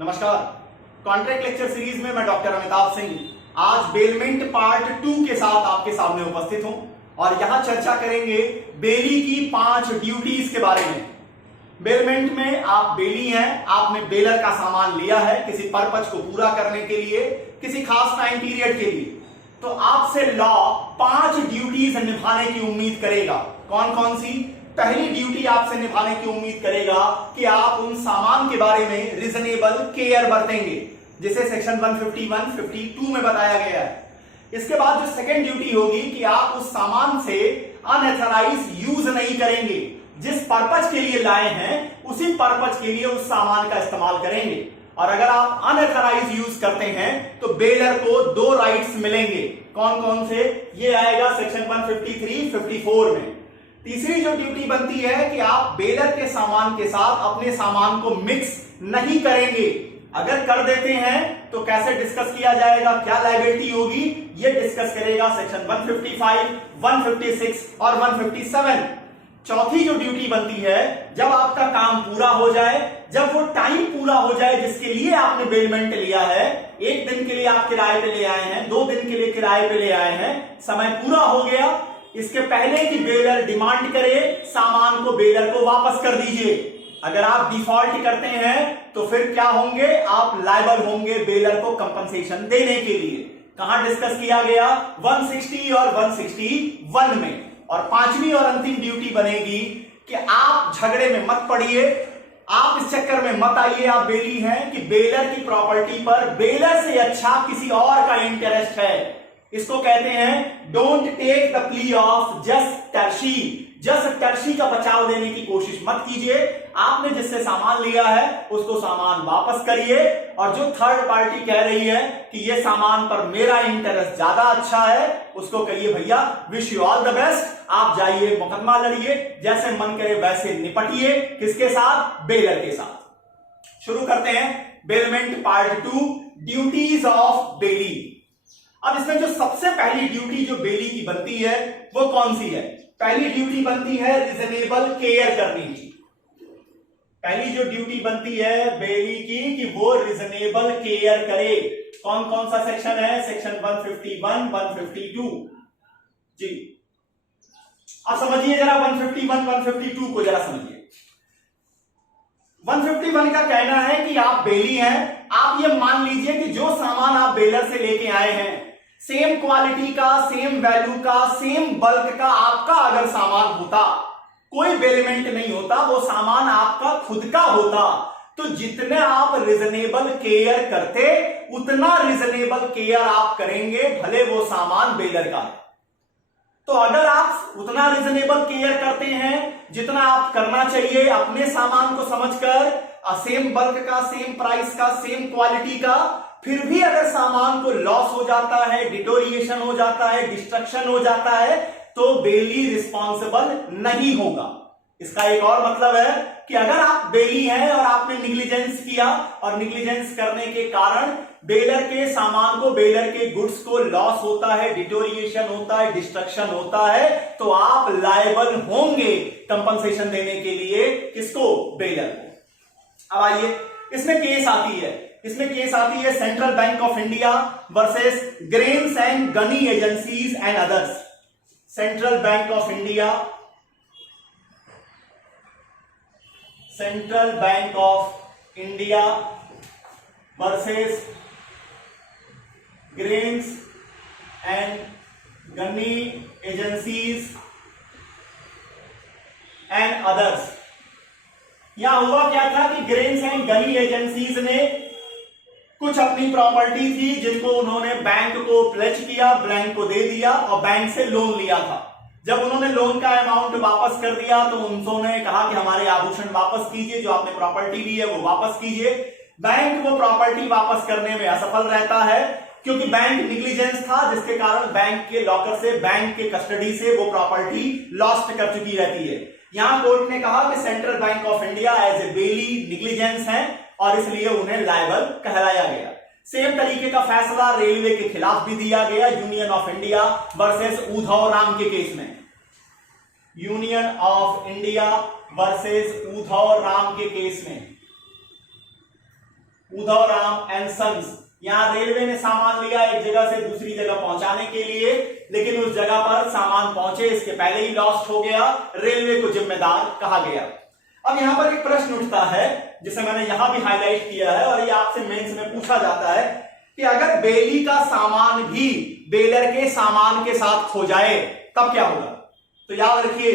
नमस्कार। Contract lecture series में मैं डॉक्टर अमिताभ सिंह आज बेलमेंट पार्ट 2 के साथ आपके सामने उपस्थित हूं और यहां चर्चा करेंगे बेली की 5 ड्यूटीज के बारे में। बेलमेंट में आप बेली हैं, आपने बेलर का सामान लिया है किसी पर्पज को पूरा करने के लिए, किसी खास टाइम पीरियड के लिए, तो आपसे लॉ 5 ड्यूटीज निभाने की उम्मीद करेगा। कौन कौन सी? पहली ड्यूटी आपसे निभाने की उम्मीद करेगा कि आप उन सामान के बारे में रीजनेबल केयर बरतेंगे जिसे सेक्शन 151, 52 में बताया गया है। इसके बाद जो सेकंड ड्यूटी होगी कि आप उस सामान से अनऑथराइज यूज नहीं करेंगे, जिस पर्पज के लिए लाए हैं उसी पर्पज के लिए उस सामान का इस्तेमाल करेंगे। और अगर आप अनऑथराइज यूज करते हैं तो बेलर को 2 राइट्स मिलेंगे। कौन कौन से? ये आएगा सेक्शन 153, 54 में। तीसरी जो ड्यूटी बनती है कि आप बेलर के सामान के साथ अपने सामान को मिक्स नहीं करेंगे। अगर कर देते हैं तो कैसे डिस्कस किया जाएगा, क्या लायबिलिटी होगी, ये डिस्कस करेगा सेक्शन 155, 156 और 157। चौथी जो ड्यूटी बनती है, जब आपका काम पूरा हो जाए, जब वो टाइम पूरा हो जाए जिसके लिए आपने बेलमेंट लिया है, 1 दिन के लिए आप किराए पे ले आए हैं, 2 दिन के लिए किराए पे ले आए हैं, समय पूरा हो गया, इसके पहले कि बेलर डिमांड करे सामान को बेलर को वापस कर दीजिए। अगर आप डिफॉल्ट करते हैं तो फिर क्या होंगे? आप लायबल होंगे बेलर को कंपनसेशन देने के लिए। कहां डिस्कस किया गया? 160 और 161 में। और पांचवी और अंतिम ड्यूटी बनेगी कि आप झगड़े में मत पड़िए, आप इस चक्कर में मत आइए, आप बेली हैं कि बेलर की प्रॉपर्टी पर बेलर से अच्छा किसी और का इंटरेस्ट है। इसको कहते हैं don't take the plea of jus tertii. Jus tertii का बचाव देने की कोशिश मत कीजिए। आपने जिससे सामान लिया है उसको सामान वापस करिए, और जो थर्ड पार्टी कह रही है कि ये सामान पर मेरा इंटरेस्ट ज्यादा अच्छा है, उसको कहिए भैया wish you all the best, आप जाइए मुकदमा लड़िए, जैसे मन करे वैसे निपटिए। किसके साथ? बेलर के साथ। शुरू करते हैं bailment part 2, duties of belly. अब इसमें जो सबसे पहली ड्यूटी जो बेली की बनती है वो कौन सी है? पहली ड्यूटी बनती है रीजनेबल केयर करने की। पहली जो ड्यूटी बनती है बेली की कि वो रीजनेबल केयर करे। कौन कौन सा सेक्शन है? सेक्शन 151, 152 जी। अब समझिए जरा 151, 152 को जरा समझिए। 151 का कहना है कि आप बेली हैं, आप ये मान लीजिए कि जो सामान आप बेलर से लेके आए हैं, सेम क्वालिटी का, सेम वैल्यू का, सेम बल्क का आपका अगर सामान होता, कोई बेलमेंट नहीं होता, वो सामान आपका खुद का होता, तो जितने आप रीजनेबल केयर करते उतना रीजनेबल केयर आप करेंगे, भले वो सामान बेलर का है। तो अगर आप उतना रीजनेबल केयर करते हैं जितना आप करना चाहिए अपने सामान को समझकर, सेम बल्क का, सेम प्राइस का, सेम क्वालिटी का, फिर भी अगर सामान को लॉस हो जाता है, डिटोरिएशन हो जाता है, डिस्ट्रक्शन हो जाता है, तो बेली रिस्पॉन्सिबल नहीं होगा। इसका एक और मतलब है कि अगर आप बेली हैं और आपने निग्लिजेंस किया और निग्लिजेंस करने के कारण बेलर के सामान को, बेलर के गुड्स को लॉस होता है, डिटोरिएशन होता है, डिस्ट्रक्शन होता है, तो आप लायबल होंगे कंपनसेशन देने के लिए। किसको? बेलर को। अब आइए, इसमें केस आती है, Central Bank of India versus Grains and Gunny Agencies and others. Central Bank of India, Central Bank of India versus Grains and Gunny Agencies and others. यहां हुआ क्या था कि ग्रेन्स एंड गनी एजेंसीज ने कुछ अपनी प्रॉपर्टी थी जिनको उन्होंने बैंक को प्लेज किया, बैंक को दे दिया और बैंक से लोन लिया था। जब उन्होंने लोन का अमाउंट वापस कर दिया तो उन्होंने कहा कि हमारे आभूषण वापस कीजिए, जो आपने प्रॉपर्टी ली है वो वापस कीजिए। बैंक वो प्रॉपर्टी वापस करने में असफल रहता है क्योंकि बैंक निग्लिजेंस था, जिसके कारण बैंक के लॉकर से, बैंक के कस्टडी से वो प्रॉपर्टी लॉस्ट कर चुकी रहती है। यहां कोर्ट ने कहा कि Central Bank of India as a bailee negligence है और इसलिए उन्हें लायबल कहलाया गया। सेम तरीके का फैसला रेलवे के खिलाफ भी दिया गया, union of India versus Uddhav Ram के केस में। Union of India versus Uddhav Ram के केस में उद्धवराम एंड सन्स। यहां रेलवे ने सामान लिया एक जगह से दूसरी जगह पहुंचाने के लिए, लेकिन उस जगह पर सामान पहुंचे इसके पहले ही लॉस्ट हो गया, रेलवे को जिम्मेदार कहा गया। अब यहां पर एक प्रश्न उठता है जिसे मैंने यहां भी हाईलाइट किया है और ये आपसे मेंस में पूछा जाता है कि अगर बेली का सामान भी बेलर के सामान के साथ खो जाए तब क्या होगा। तो याद रखिए,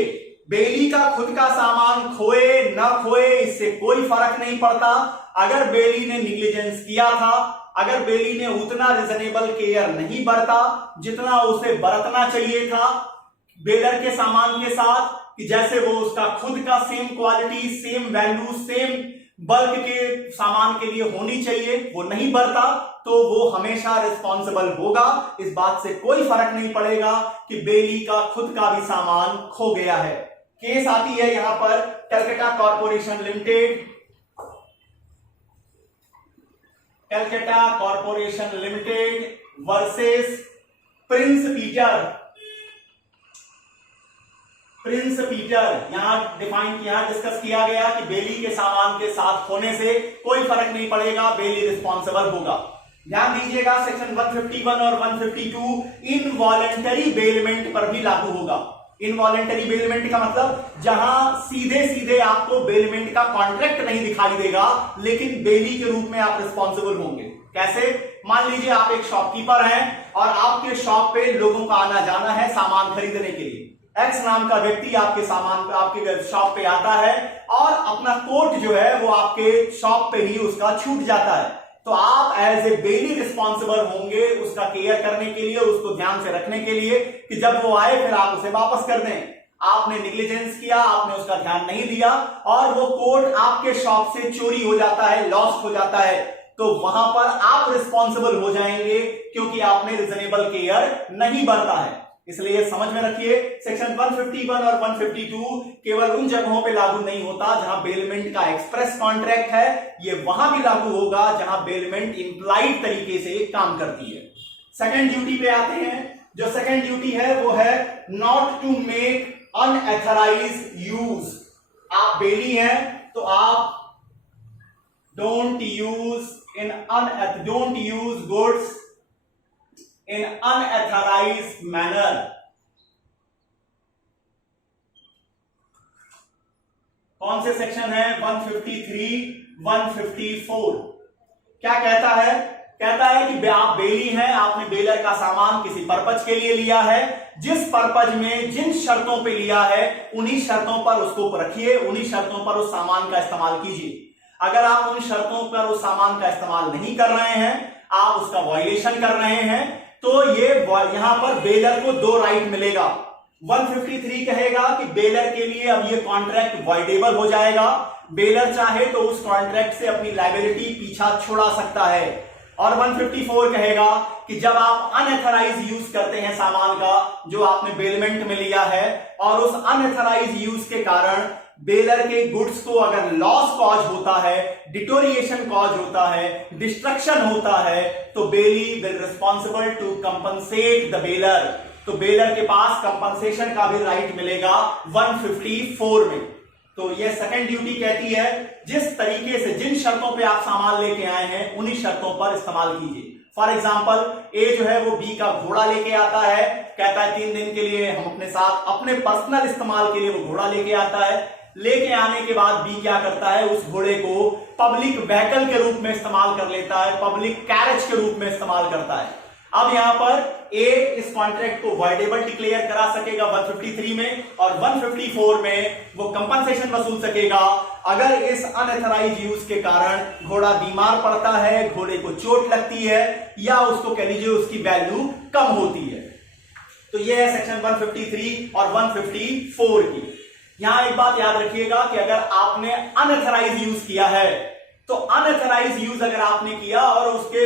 बेली का खुद का सामान खोए न खोए इससे कोई फर्क नहीं पड़ता। अगर बेली ने निग्लिजेंस किया था, अगर बेली ने उतना रीजनेबल केयर नहीं बरता जितना उसे बरतना चाहिए था बेलर के सामान के साथ, कि जैसे वो उसका खुद का same quality, same value, same bulk के सामान के लिए होनी चाहिए, वो नहीं बरता, तो वो हमेशा रिस्पॉन्सिबल होगा। इस बात से कोई फर्क नहीं पड़ेगा कि बेली का खुद का भी सामान खो गया है। केस आती है यहां पर Calcutta corporation limited, Calcutta corporation limited versus Prince Peter. Prince Peter यहां डिफाइन किया, डिस्कस किया गया कि बेली के सामान के साथ होने से कोई फर्क नहीं पड़ेगा, बेली रिस्पॉन्सिबल होगा। ध्यान दीजिएगा, सेक्शन 151 और 152 इनवॉलेंटरी बेलमेंट पर भी लागू होगा। इनवॉलेंटरी बेलमेंट का मतलब जहां सीधे सीधे आपको बेलमेंट का कॉन्ट्रैक्ट नहीं दिखाई देगा, लेकिन बेली के रूप में आप रिस्पॉन्सिबल होंगे। कैसे? मान लीजिए आप एक शॉपकीपर हैं और आपके शॉप पे लोगों का आना जाना है सामान खरीदने के लिए। एक्स नाम का व्यक्ति आपके शॉप पे आता है और अपना कोट जो है वो आपके शॉप पे ही उसका छूट जाता है, तो आप एज ए बेली रिस्पॉन्सिबल होंगे उसका केयर करने के लिए, उसको ध्यान से रखने के लिए कि जब वो आए फिर आप उसे वापस कर दें। आपने निग्लिजेंस किया, आपने उसका ध्यान नहीं दिया और वो कोट आपके शॉप से चोरी हो जाता है, लॉस्ट हो जाता है, तो वहां पर आप रिस्पॉन्सिबल हो जाएंगे क्योंकि आपने रीजनेबल केयर नहीं बरता है। इसलिए समझ में रखिए, सेक्शन 151 और 152 केवल उन जगहों पे लागू नहीं होता जहां बेलमेंट का एक्सप्रेस कॉन्ट्रैक्ट है, ये वहां भी लागू होगा जहां बेलमेंट इंप्लाइड तरीके से काम करती है। सेकंड ड्यूटी पे आते हैं। जो सेकंड ड्यूटी है वो है नॉट टू मेक अनएथराइज्ड यूज। आप बेली हैं तो आप don't use goods in unauthorized manner। कौन से सेक्शन है? 153, 154। क्या कहता है? कहता है कि आप बेली हैं, आपने बेलर का सामान किसी पर्पज के लिए लिया है, जिस पर्पज में जिन शर्तों पे लिया है उन्हीं शर्तों पर उसको रखिए, उन्हीं शर्तों पर उस सामान का इस्तेमाल कीजिए। अगर आप उन शर्तों पर उस सामान का इस्तेमाल नहीं कर रहे हैं, आप उसका वायलेशन कर रहे हैं, तो ये यहां पर बेलर को 2 राइट मिलेगा। 153 कहेगा कि बेलर के लिए अब ये कॉन्ट्रैक्ट वॉइडेबल हो जाएगा, बेलर चाहे तो उस कॉन्ट्रैक्ट से अपनी लायबिलिटी पीछा छुड़ा सकता है। और 154 कहेगा कि जब आप अनएथराइज यूज करते हैं सामान का जो आपने बेलमेंट में लिया है और उस अनएथराइज यूज के कारण बेलर के गुड्स को अगर लॉस कॉज होता है, डिटोरिएशन कॉज होता है, डिस्ट्रक्शन होता है, तो bailee will responsible to compensate the bailor. तो बेलर के पास कंपनसेशन का भी राइट मिलेगा 154 में। तो यह सेकंड ड्यूटी कहती है जिस तरीके से जिन शर्तों पे आप सामान लेके आए हैं उन्हीं शर्तों पर इस्तेमाल कीजिए। फॉर एग्जाम्पल, ए जो है वो बी का घोड़ा लेके आता है, कहता है 3 दिन के लिए हम अपने साथ अपने पर्सनल इस्तेमाल के लिए वो घोड़ा लेके आता है। लेके आने के बाद बी क्या करता है, उस घोड़े को पब्लिक व्हीकल के रूप में इस्तेमाल कर लेता है, पब्लिक कैरेज के रूप में इस्तेमाल करता है। अब यहां पर ए इस कॉन्ट्रैक्ट को वॉइडेबल डिक्लेयर करा सकेगा 153 में, और 154 में वो कंपनसेशन वसूल सकेगा अगर इस अनएथराइज यूज के कारण घोड़ा बीमार पड़ता है, घोड़े को चोट लगती है, या उसको कह लीजिए उसकी वैल्यू कम होती है। तो ये है सेक्शन 153 और 154 की। यहां एक बात याद रखिएगा कि अगर आपने अनएथराइज यूज किया है, तो अनएथराइज यूज अगर आपने किया और उसके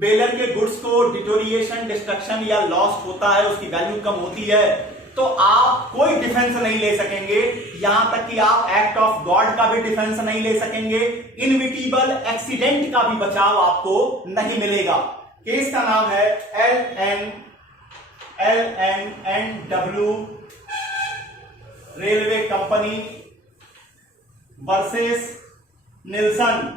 बेलर के गुड्स को डिटोरिएशन, डिस्ट्रक्शन या लॉस होता है, उसकी वैल्यू कम होती है, तो आप कोई डिफेंस नहीं ले सकेंगे। यहां तक कि आप एक्ट ऑफ गॉड का भी डिफेंस नहीं ले सकेंगे, इनविटेबल एक्सीडेंट का भी बचाव आपको नहीं मिलेगा। केस का नाम है LNW railway company versus Nilson.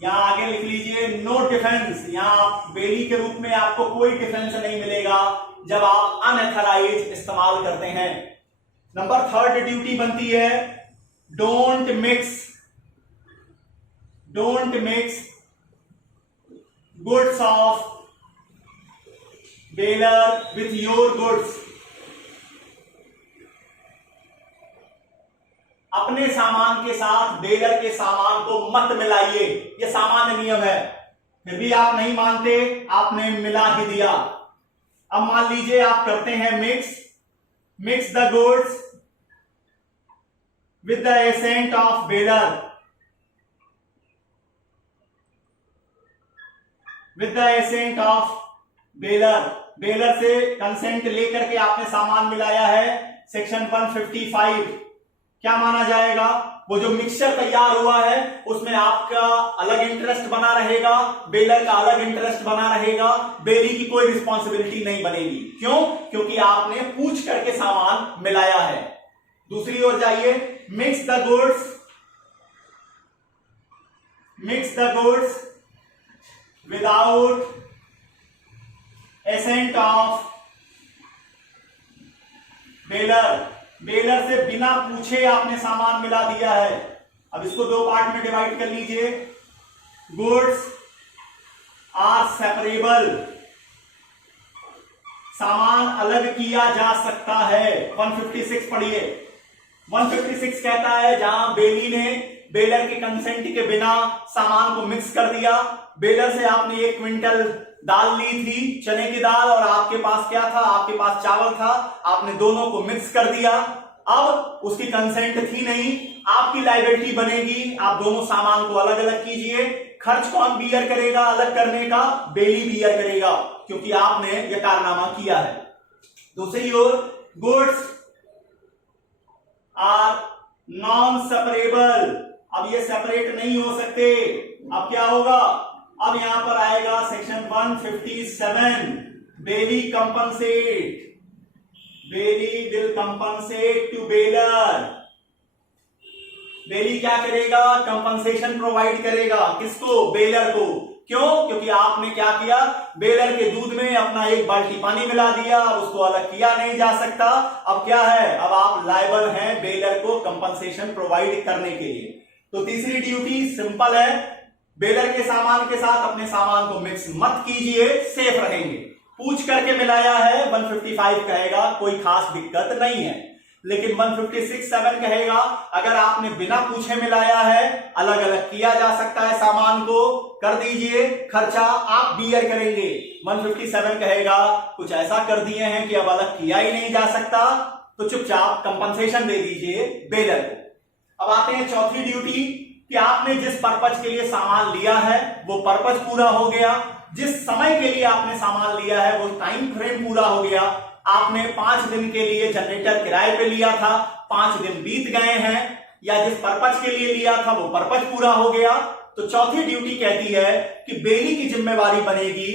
यहां आगे लिख लीजिए नो डिफेंस। यहां बेली के रूप में आपको कोई डिफेंस नहीं मिलेगा जब आप अनएथराइज इस्तेमाल करते हैं। नंबर थर्ड ड्यूटी बनती है don't mix goods of baler with your goods. अपने सामान के साथ बेलर के सामान को मत मिलाइए, यह सामान्य नियम है। फिर भी आप नहीं मानते, आपने मिला ही दिया। अब मान लीजिए आप करते हैं mix the goods with the ascent of baler, baler से कंसेंट लेकर के आपने सामान मिलाया है। सेक्शन 155 क्या माना जाएगा? वो जो मिक्सचर तैयार हुआ है उसमें आपका अलग इंटरेस्ट बना रहेगा, बेलर का अलग इंटरेस्ट बना रहेगा, बेली की कोई रिस्पॉन्सिबिलिटी नहीं बनेगी। क्यों? क्योंकि आपने पूछ करके सामान मिलाया है। दूसरी ओर जाइए, mix the goods without ascent of baler से बिना पूछे आपने सामान मिला दिया है। अब इसको दो पार्ट में डिवाइड कर लीजिए। गुड्स आर सेपरेबल, सामान अलग किया जा सकता है। 156 पढ़िए। 156 कहता है जहां बेली ने बेलर के कंसेंट के बिना सामान को मिक्स कर दिया। बेलर से आपने 1 क्विंटल दाल ली थी, चने की दाल, और आपके पास क्या था? आपके पास चावल था। आपने दोनों को मिक्स कर दिया। अब उसकी कंसेंट थी नहीं, आपकी लायबिलिटी बनेगी। आप दोनों सामान को अलग अलग कीजिए। खर्च कौन बियर करेगा अलग करने का? बेली बियर करेगा, क्योंकि आपने यह कारनामा किया है। दूसरी ओर गुड्स आर नॉन सेपरेबल, अब ये सेपरेट नहीं हो सकते। अब क्या होगा? अब यहां पर आएगा section 157, bailee will compensate to bailor. Bailee क्या करेगा? कंपनसेशन प्रोवाइड करेगा। किसको? बेलर को। क्यों? क्योंकि आपने क्या किया? बेलर के दूध में अपना 1 बाल्टी पानी मिला दिया। अब उसको अलग किया नहीं जा सकता। अब क्या है? अब आप लायबल हैं बेलर को कंपनसेशन प्रोवाइड करने के लिए। तो तीसरी ड्यूटी सिंपल है, बेलर के सामान के साथ अपने सामान को मिक्स मत कीजिए, सेफ रहेंगे। पूछ करके मिलाया है 155 कहेगा कोई खास दिक्कत नहीं है, लेकिन 156(7) कहेगा अगर आपने बिना पूछे मिलाया है, अलग अलग किया जा सकता है सामान को, कर दीजिए, खर्चा आप बियर करेंगे। 157 कहेगा कुछ ऐसा कर दिए हैं कि अब अलग किया ही नहीं जा सकता, तो चुपचाप कंपनसेशन दे दीजिए बेलर को। अब आते हैं चौथी ड्यूटी कि आपने जिस पर्पज के लिए सामान लिया है वो पर्पज पूरा हो गया। जिस समय के लिए आपने सामान लिया है वो टाइम फ्रेम पूरा हो गया। आपने 5 दिन के लिए जनरेटर किराए पे लिया था, 5 दिन बीत गए हैं, या जिस पर्पज के लिए लिया था वो पर्पज पूरा हो गया। तो चौथी ड्यूटी कहती है कि बेली की जिम्मेवारी बनेगी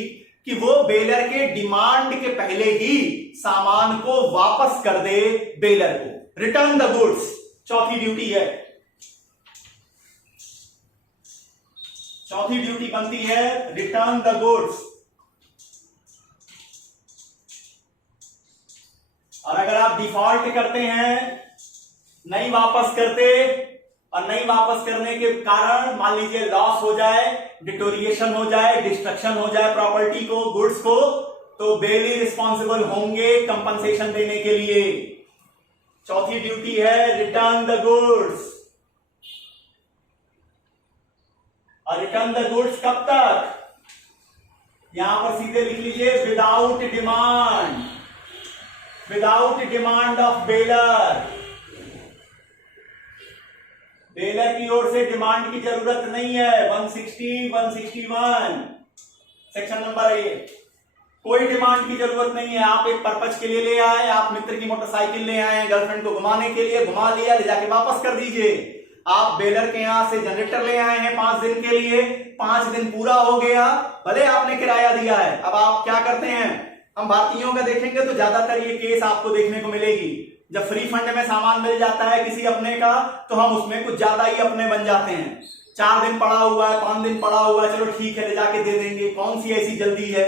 कि वो बेलर के डिमांड के पहले ही सामान को वापस कर दे बेलर को। रिटर्न द गुड्स चौथी ड्यूटी है। चौथी ड्यूटी बनती है रिटर्न द गुड्स। और अगर आप डिफॉल्ट करते हैं, नहीं वापस करते, और नहीं वापस करने के कारण मान लीजिए लॉस हो जाए, डिटोरिएशन हो जाए, डिस्ट्रक्शन हो जाए प्रॉपर्टी को, गुड्स को, तो बेली रिस्पॉन्सिबल होंगे कंपनसेशन देने के लिए। चौथी ड्यूटी है रिटर्न द गुड्स। और रिटर्न द गुड्स कब तक? यहां पर सीधे लिख लीजिए without demand of baler. Baler की ओर से डिमांड की जरूरत नहीं है। 160, 161 सेक्शन नंबर है। कोई डिमांड की जरूरत नहीं है। आप एक पर्पज के लिए ले आए, आप मित्र की मोटरसाइकिल ले आए, गर्लफ्रेंड को घुमाने के लिए, घुमा लिया, ले जाके वापस कर दीजिए। आप बेलर के यहां से जनरेटर ले आए हैं 5 दिन के लिए, 5 दिन पूरा हो गया, भले आपने किराया दिया है। अब आप क्या करते हैं? हम भारतीयों का देखेंगे तो ज्यादातर ये केस आपको देखने को मिलेगी। जब फ्री फंड में सामान मिल जाता है किसी अपने का, तो हम उसमें कुछ ज्यादा ही अपने बन जाते हैं। 4 दिन पड़ा हुआ है, 5 दिन पड़ा हुआ है, चलो ठीक है ले जाके दे देंगे, कौन सी ऐसी जल्दी है।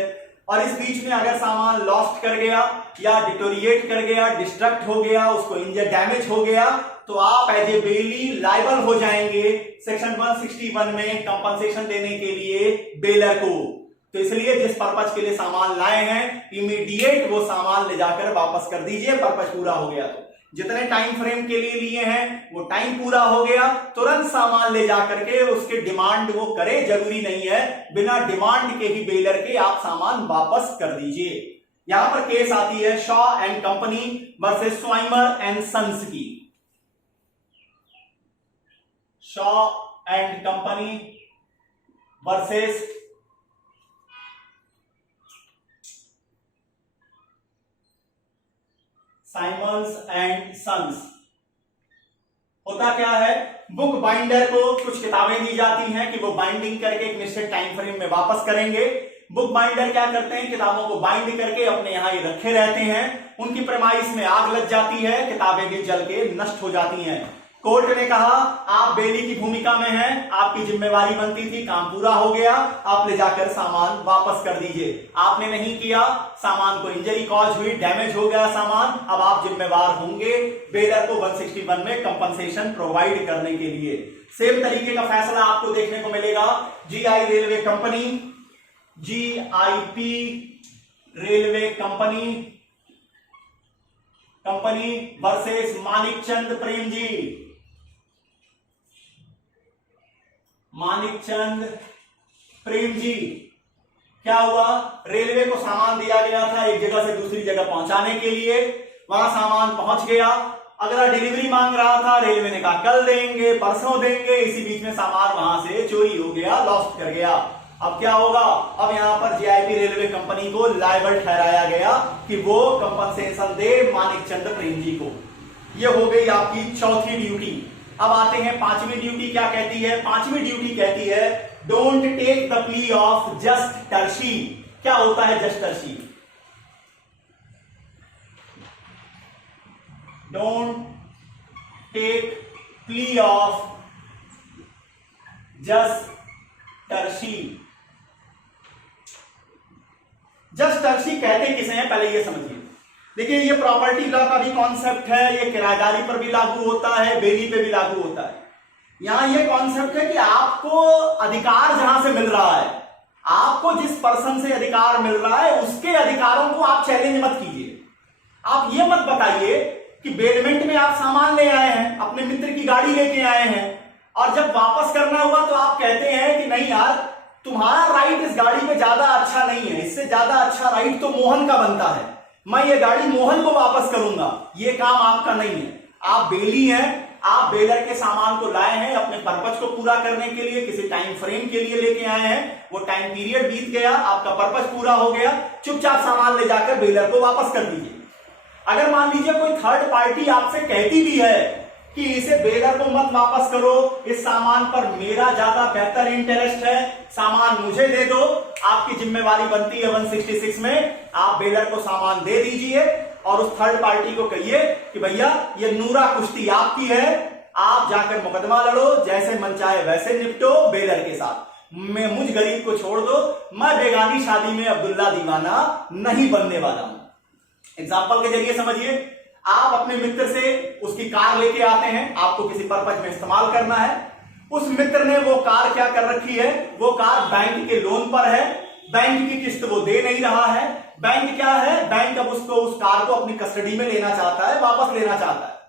और इस बीच में अगर सामान लॉस्ट कर गया या डिटोरिएट कर गया, डिस्ट्रक्ट हो गया, उसको इंजर डैमेज हो गया, तो आप एज ए बेली लायबल हो जाएंगे सेक्शन 161 में कंपनसेशन देने के लिए बेलर को। तो इसलिए जिस पर्पज के लिए सामान लाए हैं इमीडिएट वो सामान ले जाकर वापस कर दीजिए, पर्पज पूरा हो गया। तो जितने टाइम फ्रेम के लिए लिए हैं वो टाइम पूरा हो गया, तुरंत सामान ले जाकर के उसके डिमांड वो करे, जरूरी नहीं है बिना डिमांड के ही बेलर के आप सामान वापस कर दीजिए। यहां पर केस आती है Shaw and Company versus Simmons and Sons की। Shaw and Company versus Simmons and Sons. होता क्या है, बुक बाइंडर को कुछ किताबें दी जाती हैं कि वो बाइंडिंग करके एक निश्चित टाइम फ्रेम में वापस करेंगे। बुक बाइंडर क्या करते हैं, किताबों को बाइंड करके अपने यहां ही रखे रहते हैं। उनकी प्रेमाइस में आग लग जाती है, किताबें भी जल के नष्ट हो जाती हैं। कोर्ट ने कहा आप बेली की भूमिका में हैं, आपकी जिम्मेवारी बनती थी, काम पूरा हो गया, आप ले जाकर सामान वापस कर दीजिए। आपने नहीं किया, सामान को इंजरी कॉज हुई, डैमेज हो गया सामान, अब आप जिम्मेवार होंगे बेलर को 161 में कंपनसेशन प्रोवाइड करने के लिए। सेम तरीके का फैसला आपको देखने को मिलेगा GI railway company, GIP railway company versus Manikchand Prem ji. Manikchand Prem ji, क्या हुआ, रेलवे को सामान दिया गया था एक जगह से दूसरी जगह पहुंचाने के लिए, वहां सामान पहुंच गया, अगला डिलीवरी मांग रहा था, रेलवे ने कहा कल देंगे, परसों देंगे, इसी बीच में सामान वहां से चोरी हो गया, लॉस्ट कर गया। अब क्या होगा, अब यहां पर जीआईपी रेलवे कंपनी को लायबल ठहराया गया कि वो कंपनसेशन दे मानिकचंद प्रेम जी को। ये हो गई आपकी चौथी ड्यूटी। अब आते हैं पांचवी ड्यूटी, क्या कहती है, पांचवी ड्यूटी कहती है don't take the plea of jus tertii. क्या होता है jus tertii, don't take plea of jus tertii. Jus tertii कहते किसे हैं, पहले ये समझिए। देखिए ये प्रॉपर्टी लॉ का भी कॉन्सेप्ट है, ये किराएदारी पर भी लागू होता है, बेली पे भी लागू होता है। यहां ये कॉन्सेप्ट है कि आपको अधिकार जहां से मिल रहा है, आपको जिस पर्सन से अधिकार मिल रहा है उसके अधिकारों को आप चैलेंज मत कीजिए। आप ये मत बताइए कि बेलमेंट में आप सामान ले आए हैं, अपने मित्र की गाड़ी लेके आए हैं, और जब वापस करना हुआ तो आप कहते हैं कि नहीं यार तुम्हारा राइट इस गाड़ी पे ज्यादा अच्छा नहीं है, इससे ज्यादा अच्छा राइट तो मोहन का बनता है, मैं ये गाड़ी मोहन को वापस करूंगा। ये काम आपका नहीं है, आप बेली हैं, आप बेलर के सामान को लाए हैं अपने पर्पज को पूरा करने के लिए, किसी टाइम फ्रेम के लिए लेके आए हैं, वो टाइम पीरियड बीत गया, आपका पर्पज पूरा हो गया, चुपचाप सामान ले जाकर बेलर को वापस कर दीजिए। अगर मान लीजिए कोई थर्ड पार्टी आपसे कहती भी है कि इसे बेलर को मत वापस करो, इस सामान पर मेरा ज्यादा बेहतर इंटरेस्ट है, सामान मुझे दे दो, आपकी जिम्मेवारी बनती है 166 में आप बेलर को सामान दे दीजिए और उस थर्ड पार्टी को कहिए कि भैया ये नूरा कुश्ती आपकी है, आप जाकर मुकदमा लड़ो, जैसे मन चाहे वैसे निपटो बेलर के साथ, मैं मुझ गरीब को छोड़ दो, मैं बेगानी शादी में अब्दुल्ला दीवाना नहीं बनने वाला हूं। एग्जाम्पल के जरिए समझिए, आप अपने मित्र से उसकी कार लेके आते हैं, आपको किसी पर्पज में इस्तेमाल करना है, उस मित्र ने वो कार क्या कर रखी है, वो कार बैंक के लोन पर है, बैंक की किस्त वो दे नहीं रहा है, बैंक क्या है, बैंक अब उसको उस कार को अपनी कस्टडी में लेना चाहता है, वापस लेना चाहता है।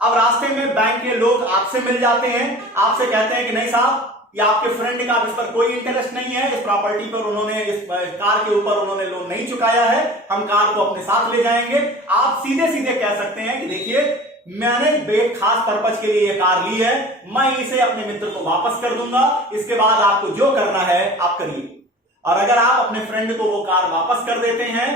अब रास्ते में बैंक के लोग आपसे मिल जाते हैं, आपसे कहते हैं कि नहीं साहब या आपके फ्रेंड का इस पर कोई इंटरेस्ट नहीं है, इस प्रॉपर्टी पर उन्होंने, इस कार के ऊपर उन्होंने लोन नहीं चुकाया है, हम कार को अपने साथ ले जाएंगे। आप सीधे सीधे कह सकते हैं कि देखिए मैंने एक खास पर्पज के लिए ये कार ली है, मैं इसे अपने मित्र को वापस कर दूंगा, इसके बाद आपको जो करना है आप करिए। और अगर आप अपने फ्रेंड को वो कार वापस कर देते हैं,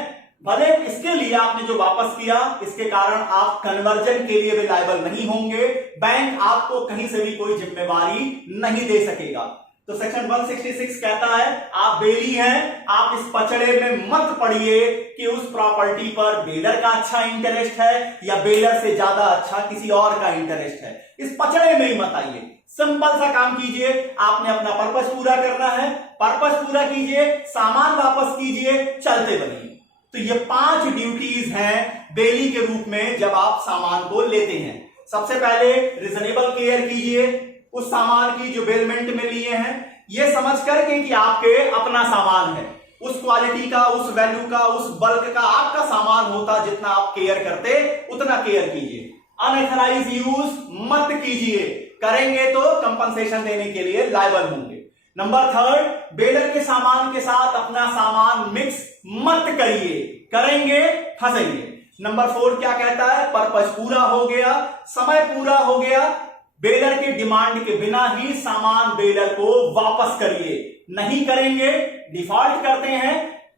भले इसके लिए आपने जो वापस किया इसके कारण आप कन्वर्जन के लिए भी लायबल नहीं होंगे, बैंक आपको कहीं से भी कोई जिम्मेवारी नहीं दे सकेगा। तो सेक्शन 166 कहता है आप बेली हैं, आप इस पचड़े में मत पड़िए कि उस प्रॉपर्टी पर बेलर का अच्छा इंटरेस्ट है या बेलर से ज्यादा अच्छा किसी और का इंटरेस्ट है, इस पचड़े में ही मत आइए। सिंपल सा काम कीजिए, आपने अपना पर्पस पूरा करना है, पर्पस पूरा कीजिए, सामान वापस कीजिए, चलते बनिए। तो ये 5 ड्यूटीज हैं बेली के रूप में जब आप सामान को लेते हैं। सबसे पहले रीजनेबल केयर कीजिए उस सामान की जो बेलमेंट में लिए हैं, ये समझ करके कि आपके अपना सामान है, उस क्वालिटी का, उस वैल्यू का, उस बल्क का आपका सामान होता, जितना आप केयर करते उतना केयर कीजिए। अनऑथराइज यूज मत कीजिए, करेंगे तो कंपनसेशन देने के लिए लायबल होंगे। नंबर 3, बेलर के सामान के साथ अपना सामान मिक्स मत करिए, करेंगे फंसेंगे। नंबर 4 क्या कहता है, पर्पस पूरा हो गया, समय पूरा हो गया, बेलर के डिमांड के बिना ही सामान बेलर को वापस करिए। नहीं करेंगे, डिफॉल्ट करते हैं,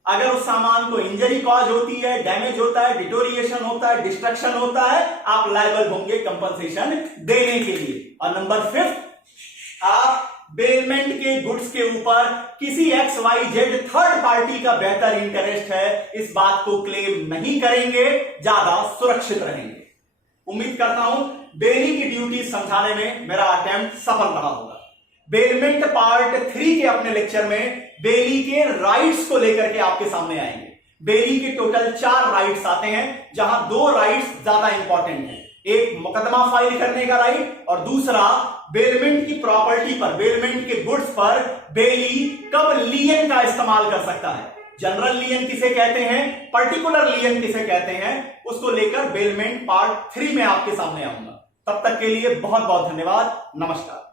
अगर उस सामान को इंजरी कॉज होती है, डैमेज होता है, डिटोरिएशन होता है, डिस्ट्रक्शन होता है, आप लायबल होंगे कंपनसेशन देने के लिए। और नंबर 5, आप बेलमेंट के गुड्स के ऊपर किसी XYZ थर्ड पार्टी का बेहतर इंटरेस्ट है, इस बात को क्लेम नहीं करेंगे, ज्यादा सुरक्षित रहेंगे। उम्मीद करता हूं बेली की ड्यूटी समझाने में मेरा अटेम्प्ट सफल रहा होगा। बेलमेंट पार्ट 3 के अपने लेक्चर में बेली के राइट्स को लेकर के आपके सामने आएंगे। बेली के टोटल 4 राइट्स आते हैं, जहां 2 राइट्स ज्यादा इंपॉर्टेंट हैं। एक मुकदमा फाइल करने का राइट और दूसरा बेलमेंट की प्रॉपर्टी पर, बेलमेंट के गुड्स पर बेली कब लियन का इस्तेमाल कर सकता है, जनरल लियन किसे कहते हैं, पर्टिकुलर लियन किसे कहते हैं, उसको लेकर बेलमेंट पार्ट 3 में आपके सामने आऊंगा। तब तक के लिए बहुत बहुत धन्यवाद, नमस्कार।